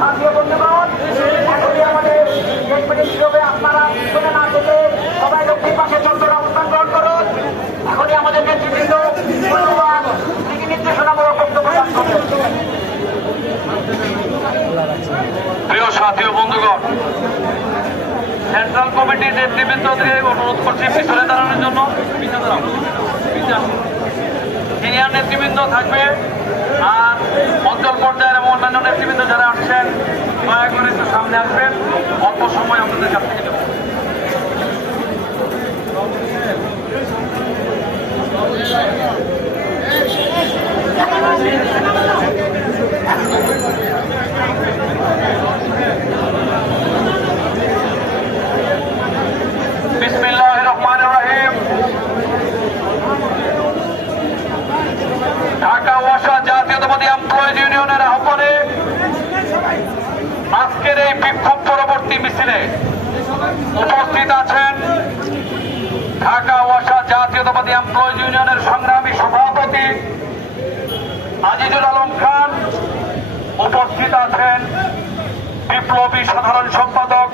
সাথীয় বন্ধুগণ, এখনই আমাদের এক মিনিট বিরোধে আপনারা শুনে না থেকে সবাই লক্ষ্মীর পাশে চন্দ্র অবস্থান গ্রহণ করুন। এখনই আমাদের নেতৃবৃন্দ মূল্যবান দিক নির্দেশনামূলক বক্তব্য দান করবেন। প্রিয় সাথীয় বন্ধুগণ, সেন্ট্রাল কমিটির নেতৃবৃন্দকে অনুরোধ করছি পিছনে দাঁড়ানোর জন্য। সিনিয়র নেতৃবৃন্দ থাকবে, আর অঞ্চল পর্যায়ের এবং অন্যান্য নেতৃবৃন্দ যারা আসছেন দয়া করে একটু সামনে আসবেন। অল্প সময় আপনাদের কাছ থেকে দেব। বিসমিল্লাহির রহমানির রহিম। ঢাকা ওয়াসা জাতীয়তাবাদী এমপ্লয়িজ ইউনিয়নের আহ্বানে আজকের এই বিক্ষোভ পরবর্তী মিছিলে উপস্থিত আছেন ঢাকা ওয়াসা জাতীয়তাবাদী এমপ্লয়িজ ইউনিয়নের সংগ্রামী সভাপতি আজিজুল আলম খান, উপস্থিত আছেন বিপ্লবী সাধারণ সম্পাদক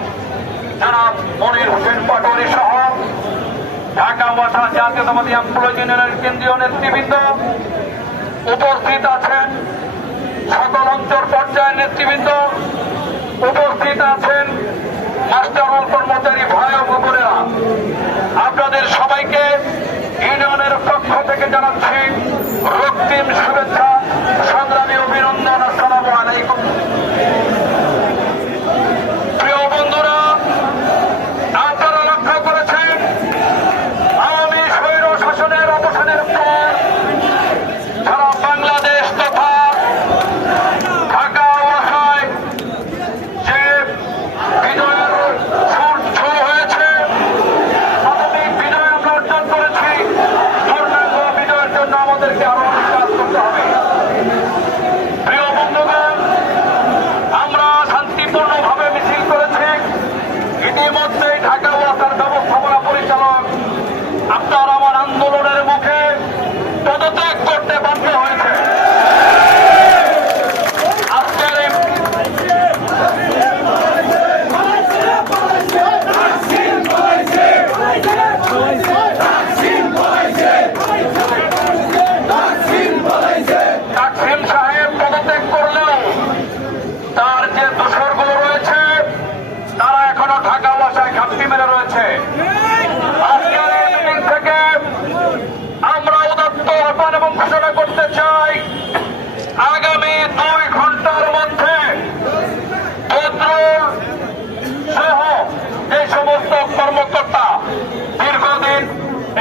জনাব মনির হোসেন পাটোয়ারি সহ ঢাকা ওয়াসা জাতীয়তাবাদী এমপ্লয়িজ ইউনিয়নের কেন্দ্রীয় নেতৃবৃন্দ, উপস্থিত আছেন সকল অঞ্চল পর্যায়ের নেতৃবৃন্দ, উপস্থিত আছেন মাস্টার রোল কর্মচারী ভাই ও বোনেরা। আপনাদের সবাইকে ইউনিয়নের পক্ষ থেকে জানাচ্ছি রক্তিম শুভেচ্ছা, সংগ্রামী অভিনন্দন। আসসালামু আলাইকুম। প্রিয় বন্ধুরা, আপনারা লক্ষ্য করেছেন আওয়ামী স্বৈর শাসনের অবসানের পর সারা বাংলাদেশ তথা ঢাকা ওয়াসায় যে বিজয়ের সুর শুরু হয়েছে, প্রাথমিক বিজয় আমরা অর্জন করেছি। পূর্ণাঙ্গ বিজয়ের জন্য আমাদেরকে আরো অনেক কাজ করতে হবে। প্রিয় বন্ধুগণ, আমরা শান্তিপূর্ণভাবে মিছিল করেছি। ইতিমধ্যেই ঢাকা ওয়াসার ব্যবস্থাপনা পরিচালক আপনার আমার আন্দোলনের মুখে পদত্যাগ করতে বাধ্য হয়েছে। আজকের তাকসিম সাহেব পদত্যাগ করলেও তার যে দোসরগুলো রয়েছে তারা এখনো ঢাকা ওয়াসায় ঘাপটি মেরে রয়েছে। আজকের এই মিটিং থেকে আমরা উদাত্ত আহ্বান এবং ঘোষণা করতে চাই, আগামী 2 ঘন্টার মধ্যে পেট্রোল সহ যে সমস্ত কর্মকর্তা দীর্ঘদিন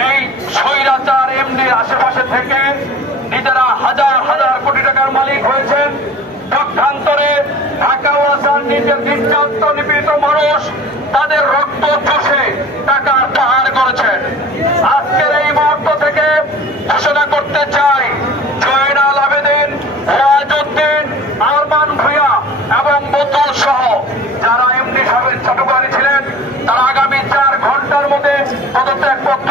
এই স্বৈরাচার এমডির আশেপাশে থেকে নিজেরা হাজার হাজার কোটি টাকার মালিক হয়েছেন, পক্ষান্তরে ঢাকা ওয়াসার নিজের নির্যাতিত নিপীড়িত মানুষ তাদের রক্ত চষে টাকার পাহাড় করেছেন। আজকের এই মুহূর্ত থেকে ঘোষণা করতে চাই, জয়নাল আবেদিন, রাজউদ্দিন, আরমান ভূঁইয়া এবং বোতল সহ যারা এমডি সাহেবের ছোটবাড়ি ছিলেন তারা আগামী 4 ঘন্টার মধ্যে পদত্যাগ পত্র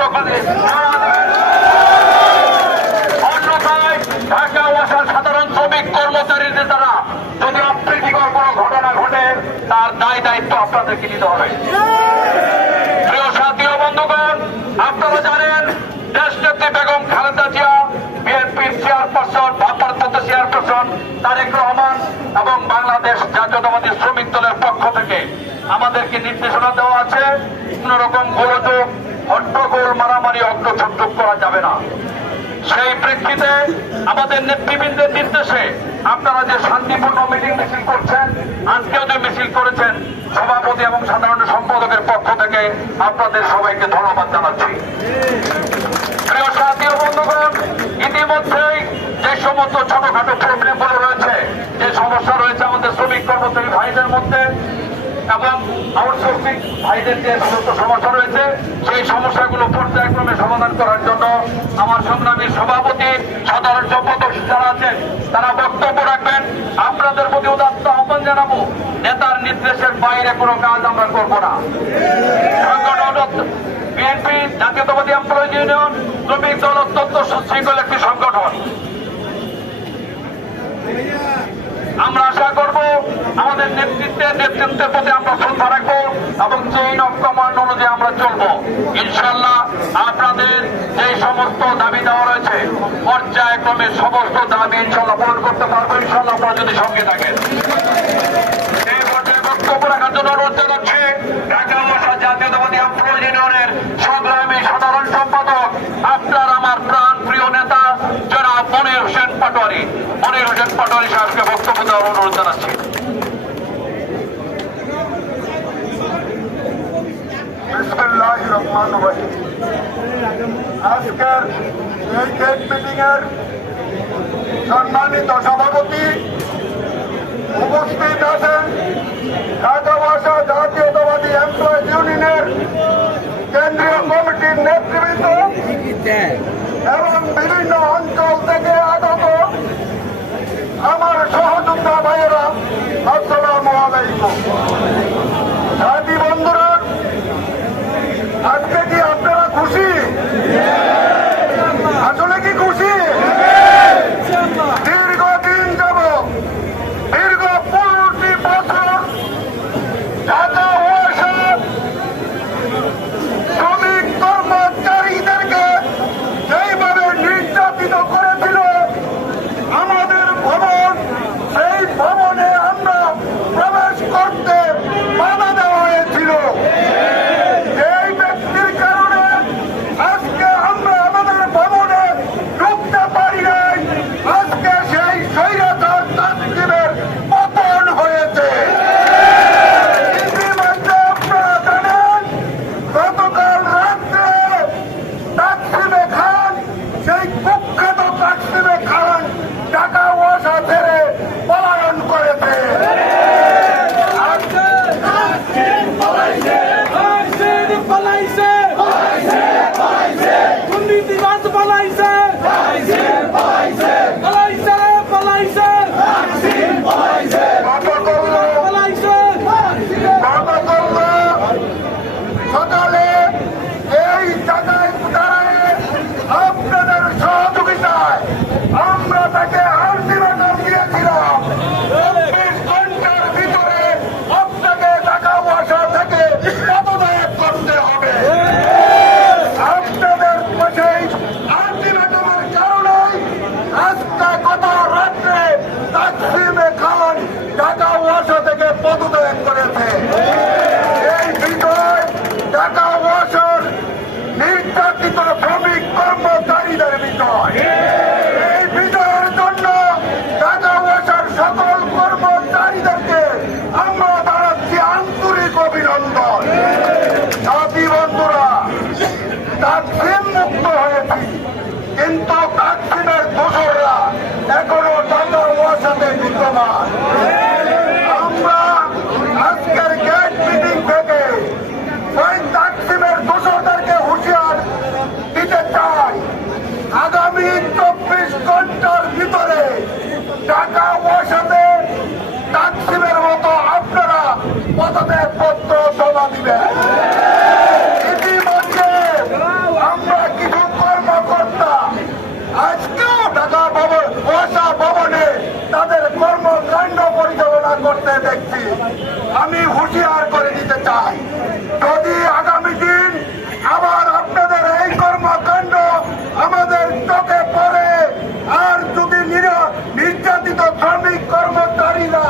অন্যথায় ঢাকা ওয়াসার সাধারণ শ্রমিক কর্মচারীদের দ্বারা যদি অপ্রীতিকর কোনো ঘটনা ঘটে তার দায় দায়িত্ব আপনাদেরকে নিতে হবে। প্রিয় সাথী ও বন্ধুগণ, আপনারা জানেন দেশনেত্রী বেগম খালেদা জিয়া, বিএনপির চেয়ারপারসন, ভারপ্রাপ্ত চেয়ারপারসন তারেক রহমান এবং বাংলাদেশ জাতীয়তাবাদী শ্রমিক দলের পক্ষ থেকে আমাদেরকে নির্দেশনা দেওয়া আছে, কোন রকম গোলযোগ, হট্টগোল, মারামারি, অগ্রছত্র করা যাবে না। সেই প্রেক্ষিতে আমাদের নেতৃবৃন্দের নির্দেশে আপনারা যে শান্তিপূর্ণ মিটিং মিছিল করছেন, আজকেও যে মিছিল করেছেন, সভাপতি এবং সাধারণ সম্পাদকের পক্ষ থেকে আপনাদের সবাইকে ধন্যবাদ জানাচ্ছি। প্রিয় সাথী ও বন্ধুগণ, ইতিমধ্যেই যে সমস্ত ছোটখাটো প্রবলেমগুলো রয়েছে, যে সমস্যা রয়েছে আমাদের শ্রমিক কর্মচারী ভাইদের মধ্যে এবং আউটসোর্সিং ভাইদের যে সমস্ত সমস্যা রয়েছে, সেই সমস্যাগুলো পর্যায়ক্রমে সমাধান করার জন্য আমার সংগ্রামী সভাপতি, সাধারণ সম্পাদক যারা আছেন তারা বক্তব্য রাখবেন। আপনাদের প্রতি উদাত্ত আহ্বান জানাবো, নেতার নির্দেশের বাইরে কোনো কাজ আমরা করব না। বিএনপি জাতীয়তাবাদী এমপ্লয়িজ ইউনিয়ন শ্রমিক দল অত্যন্ত সুশৃঙ্খল একটি সংগঠন। আমরা আশা করব আমাদের নেতৃত্বের প্রতি আমরা শ্রদ্ধা রাখবো এবং চেইন অফ কমান্ড অনুযায়ী আমরা চলবো। ইনশাল্লাহ আপনাদের যে সমস্ত দাবি দেওয়া রয়েছে পর্যায়ক্রমে সমস্ত দাবি ইনশাল্লাহ পূরণ করতে পারবো, ইনশাল্লাহ আপনারা যদি সঙ্গে থাকেন। এই পর্যায়ে বক্তব্য রাখার জন্য অনুরোধ জানাচ্ছি ঢাকা ভাষা জাতীয়তাবাদী এমপ্লয়িজ ইউনিয়নের সংগ্রামী সাধারণ সম্পাদক, আপনার আমার প্রাণ প্রিয় নেতা জনাব মনির হোসেন পাটোয়ারি। মনির হোসেন পাটোয়ারি সাহেবকে বক্তব্য দেওয়ার অনুরোধ জানাচ্ছি। বিসমিল্লাহির রহমানির রহিম। আজকের এই গেট মিটিং এর সম্মানিত সভাপতি উপস্থিত আছেন ঢাকা ভাষা জাতীয়তাবাদী এমপ্লয়িজ ইউনিয়নের কেন্দ্রীয় কমিটির নেতৃবৃন্দ এবং বিভিন্ন অঞ্চল থেকে আগত আমার সহযোদ্ধা ভাইয়েরা, আসসালামু আলাইকুম। সাথী বন্ধুরা, আজকে কি আপনারা খুশি? আসলে কি খুশি? দীর্ঘদিন যাব, দীর্ঘ 15টি বছর ঢাকা ওয়াসা শ্রমিক কর্মচারীদেরকে যেইভাবে নির্যাতিত করেছিল আমাদের ভবন, সেই ভবনে আমরা প্রবেশ করতে বাধা দেওয়া হয়েছিল। এই ব্যক্তির কারণে আজকে আমরা আমাদের ভবনে ঢুকতে পারি নাই। আজকে সেই স্বৈরাচার তাকসিমের পতন হয়েছে। ইতিমধ্যে আপনারা জানেন গতকাল রাত্রে তাকসিমে খান, সেই কুখ্যাত তাকসিমে খান ঢাকা ওয়াসা ছেড়ে পলায়ন করেছে। সকালে এই জায়গায় দাঁড়ায় আপনাদের সহযোগিতায় আমরা তাকে আলটিমেটাম দিয়েছিলাম 24 ঘন্টার ভিতরে আপনাকে ঢাকা ওয়াসা থেকে পদত্যাগ করতে হবে। আপনাদের সেই আলটিমেটামের কারণেই আজকে গত রাত্রে তাকসিমে খান ঢাকা ওয়াসা থেকে পদত্যাগ করেছে। এই বিষয় ঢাকা ওয়াসার নির্যাতিত শ্রমিক কর্মচারীদের বিষয়। এই বিষয়ের জন্য ঢাকা ওয়াসার সকল কর্মচারীদেরকে আমরা জানাচ্ছি আন্তরিক অভিনন্দন। সাথী বন্ধুরা, তাকসিম মুক্ত হয়েছি, কিন্তু তাকসিমের দোষররা এখনো ঢাকা ওয়াসাতে বিদ্যমান। আমরা আজকের গেট মিটিং থেকে ওই তাকসিমের দোষরদেরকে হুঁশিয়ার দিতে চাই, আগামী 24 ঘন্টার ভিতরে ঢাকা ওয়াসাতে তাকসিমের মতো আপনারা পদত্যাগ পত্র জমা দিবেন। ইতিমধ্যে আমরা কিছু কর্মকর্তা আজকেও ঢাকা ওয়াসা ভবনে তাদের কর্মকাণ্ড পরিচালনা করতে দেখছি। আমি হুঁশিয়ার করে দিতে চাই, যদি আগামী দিন আবার আপনাদের এই কর্মকাণ্ড আমাদের চোখে পড়ে, আর যদি নির্যাতিত শ্রমিক কর্মচারীরা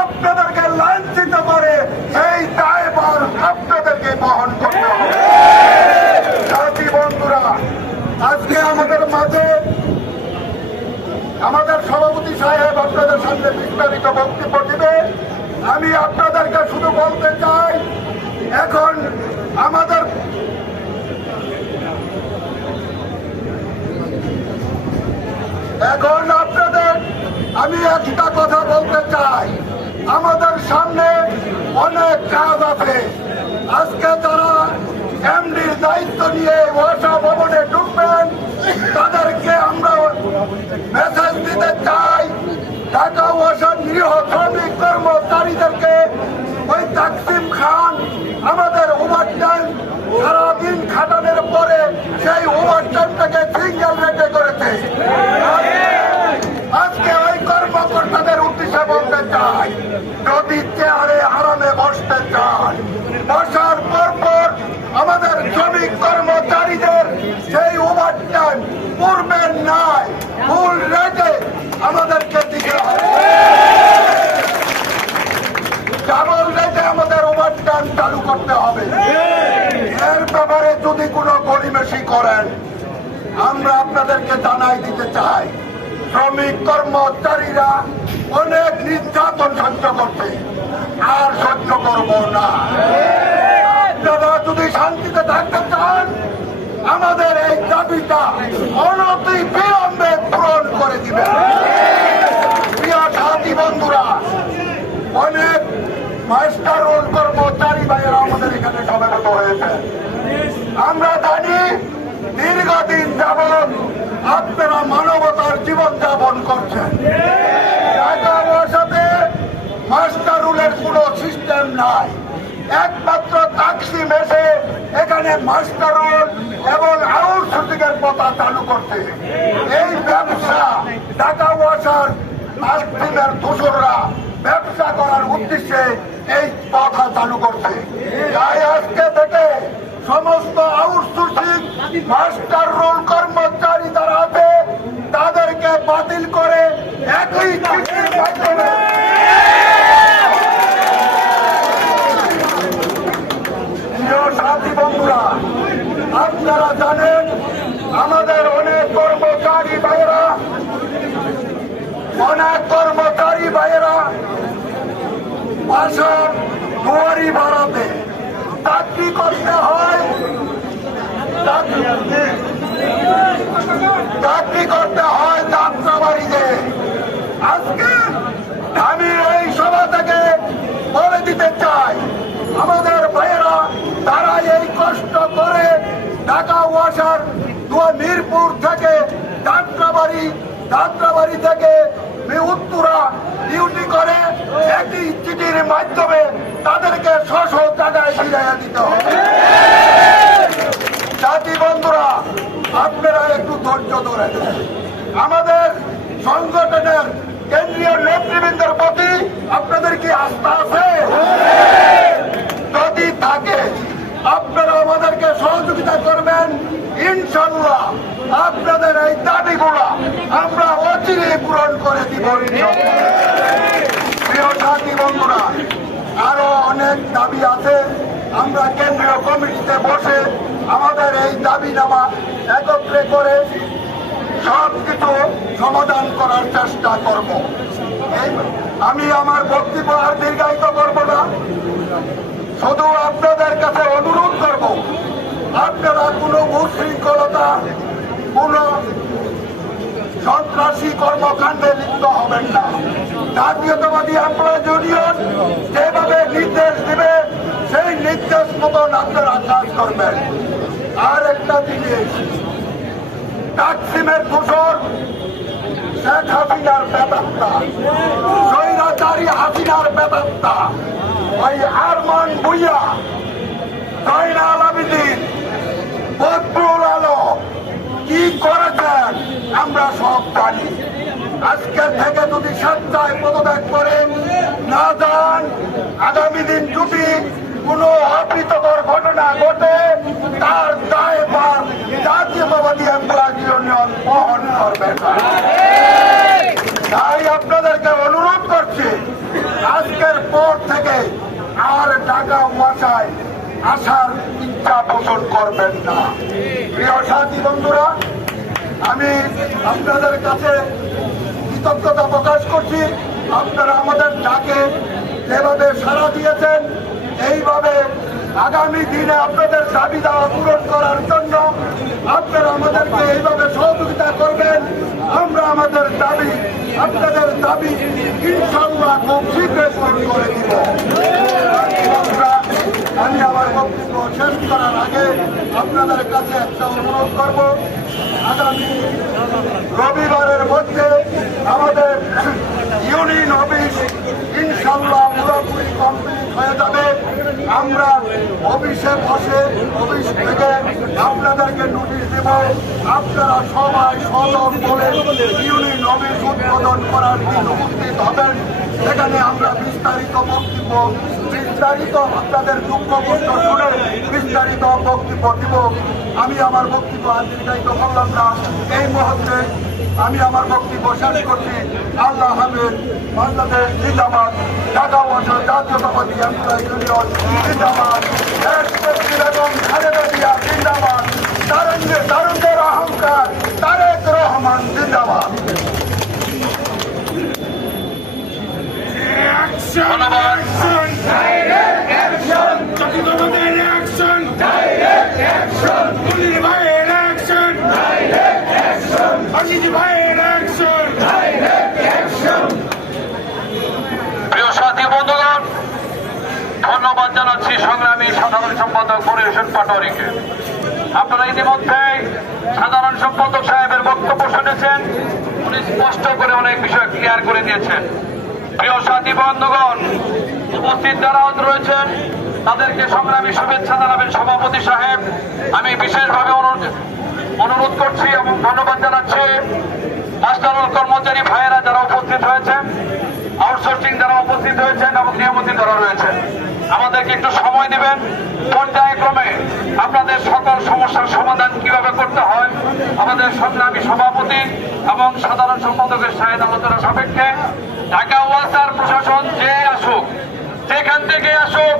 আপনাদেরকে লাঞ্ছিত করে, সেই দায়ভার আপনাদেরকে বহন করতে হবে। সাথী বন্ধুরা, আজকে আমাদের মাঝে আমাদের সভাপতি সাহেব আপনাদের সামনে বিস্তারিত বক্তব্য দিবে। আমি আপনাদেরকে শুধু বলতে চাই, এখন আপনাদের আমি একটা কথা বলতে চাই, আমাদের সামনে অনেক কাজ আছে। আজকে যারা এমডির দায়িত্ব নিয়ে ওয়াসা ভবনে ঢুকবেন, তাদেরকে আমরা মেসেজ দিতে চাই, ঢাকা ওয়াসার নিরীহ শ্রমিক কর্মচারীদেরকে ওই তাকসিম খান আমাদের ওভারটাইম সারাদিন খাটানোর পরে সেই ওভারটাইমটাকে সিঙ্গেল রেটে করেছে। আজকে ওই কর্মকর্তাদের উদ্দেশ্যে বলতে চাই, যদি চেয়ারে যদি কোনো গরিমেশি করেন, আমরা আপনাদেরকে জানাই দিতে চাই, শ্রমিক কর্মচারীরা অনেক নির্যাতন সহ্য করছে, আর সহ্য করব না। আপনারা যদি শান্তিতে থাকতে চান, আমাদের এই দাবিটা অনতি বিলম্বে পূরণ করে দিবেন। প্রিয় সাথী বন্ধুরা, অনেক মাস্টার রোল কর্মচারী ভাইয়েরা আমাদের এখানে সমবেত হয়েছে। আমরা জানি দীর্ঘদিন যাবৎ আপনারা মানবতার জীবন যাপন করছেন। টাকা পয়সাতে মাস্টার রুলের কোনো সিস্টেম নাই, একমাত্র তাকসিম এসে এখানে মাস্টার রুল এবং আউটসোর্সিংয়ের কথা চালু করছে। এই ব্যবসা টাকা পয়সার তাকসিমের দোসররা ব্যবসা করার উদ্দেশ্যে এই কথা চালু করছে। তাই আজকে থেকে সমস্ত আউটসোর্সিং মাস্টার রোল কর্মচারী যারা আছে তাদেরকে বাতিল করে একই চিঠির মাধ্যমে সাথী বন্ধুরা, আপনারা জানেন আমাদের অনেক কর্মচারী ভাইয়েরা বাসার দুয়ারি ভাড়াতে চাকরি করতে হয়, যাত্রাবাড়িতে। আজকে আমি এই সভা থেকে বলে দিতে চাই, আমাদের ভাইয়েরা তারা এই কষ্ট করে ঢাকা ওয়াসার মিরপুর থেকে যাত্রাবাড়ি থেকে উত্তরা ডিউটি করে একটি চিঠির মাধ্যমে তাদেরকে ৬০০ টাকায় ফিরাইয়া দিতে হবে। জাতি বন্ধুরা, আপনারা একটু ধৈর্য ধরে, আমাদের সংগঠনের কেন্দ্রীয় নেতৃবৃন্দের প্রতি আপনাদের কি আস্থা আছে? যদি থাকে আপনারা আমাদেরকে সহযোগিতা করবেন, ইনশাল্লাহ আপনাদের এই দাবিগুলো আমরা অচিরে পূরণ করে দিব। প্রিয় সাথী বন্ধুরা, আরো অনেক দাবি আছে। আমরা কেন্দ্রীয় কমিটিতে বসে আমাদের এই দাবি নামা একত্রে করে সবকিছু সমাধান করার চেষ্টা করব। আমি আমার বক্তব্য আর দীর্ঘায়িত করব না, শুধু আপনাদের কাছে অনুরোধ করব, আপনারা কোনো উশৃঙ্খলতা, কোনো সন্ত্রাসী কর্মকাণ্ডে লিপ্ত হবেন না। জাতীয়তাবাদী এমপ্লয়িজ ইউনিয়ন যেভাবে নির্দেশ দেবে সেই নির্দেশ মতন আপনারা কাজ করবেন। আর একটা জিনিস, তাকসিমের দোষর শেখ হাসিনার বেদাত্তা, স্বৈরাচারী হাসিনার বেদাত্তা, ওই আরমান ভুইয়া, জয়নাল আবেদিন, বদরুল আলম কি করেছেন আমরা সব জানি। আজকের থেকে যদি স্বেচ্ছায় পদত্যাগ করেন না যান, আগামী দিন যদি কোন অপ্রীতকর ঘটনা ঘটে তার দায়ভার জাতীয়তাবাদী এমপ্লয়িজ ইউনিয়ন বহন করবে। তাই আপনাদেরকে অনুরোধ করছি, আজকের পর থেকে আর ঢাকা ওয়াসায় আসার ইচ্ছা পোষণ করবেন না। প্রিয় সাথী বন্ধুরা, আমি আপনাদের কাছে কৃতজ্ঞতা প্রকাশ করছি। আপনারা আমাদের ডাকে যেভাবে সাড়া দিয়েছেন, এইভাবে আগামী দিনে আপনাদের দাবি দাওয়া পূরণ করার জন্য আপনারা আমাদেরকে এইভাবে সহযোগিতা করবেন। আমরা আমাদের দাবি, আপনাদের দাবি ইনশাল্লাহ খুব শীঘ্রই পূরণ করে দিব। আমি আমার বক্তব্য শেষ করার আগে আপনাদের কাছে একটা অনুরোধ করব, আগামী রবিবারের মধ্যে আমাদের ইউনিয়ন অফিস ইনশাল্লাহ পুরোপুরি কমপ্লিট হয়ে যাবে। আমরা অফিসে বসে অফিস থেকে আপনাদেরকে নোটিশ দেব। আপনারা সবাই সদর বলে ইউনিয়ন অফিস উদ্বোধন করার দিন উপস্থিত হবেন। সেখানে আমরা বিস্তারিত বক্তব্য, বিস্তারিত আপনাদের দুঃখ কষ্ট শুনে বিস্তারিত বক্তব্য দিব। আমি আমার বক্তব্য আর দীর্ঘায়িত করলাম না। এই মুহূর্তে আমি আমার বক্তব্য শেষ করছি। আল্লাহ হাফেজ। বাংলাদেশ জিন্দাবাদ। ঢাকা ওয়াসা জাতীয়তাবাদী এমপ্লয়িজ ইউনিয়ন জিন্দাবাদ। এবং খালেদা জিয়া জিন্দাবাদ। ধন্যবাদ। প্রিয় সাথী বন্ধুগণ, ধন্যবাদ জানাচ্ছি সংগ্রামী সাধারণ সম্পাদক পরিবেশন পাটোয়ারিকে। আপনারা ইতিমধ্যে সাধারণ সম্পাদক সাহেবের বক্তব্য শুনেছেন, উনি স্পষ্ট করে অনেক বিষয় ক্লিয়ার করে দিয়েছেন। প্রিয় সাথী বন্ধুগণ, উপস্থিত যারা রয়েছেন তাদেরকে সংগ্রামী শুভেচ্ছা জানাবেন সভাপতি সাহেব। আমি বিশেষভাবে অনুরোধ করছি এবং ধন্যবাদ জানাচ্ছি মাস্টারুল কর্মচারী ভাইয়েরা যারা উপস্থিত হয়েছেন, আউটসোর্সিং যারা উপস্থিত হয়েছেন এবং নিয়মিত যারা রয়েছেন। আমাদেরকে একটু সময় দেবেন, পর্যায়ক্রমে আপনাদের সকল সমস্যার সমাধান কিভাবে করতে হয় আমাদের সংগ্রামী সভাপতি এবং সাধারণ সম্পাদকের সাথে আলোচনা সাপেক্ষে ঢাকা ওয়াসার প্রশাসন যে আসুক, যেখান থেকে আসুক,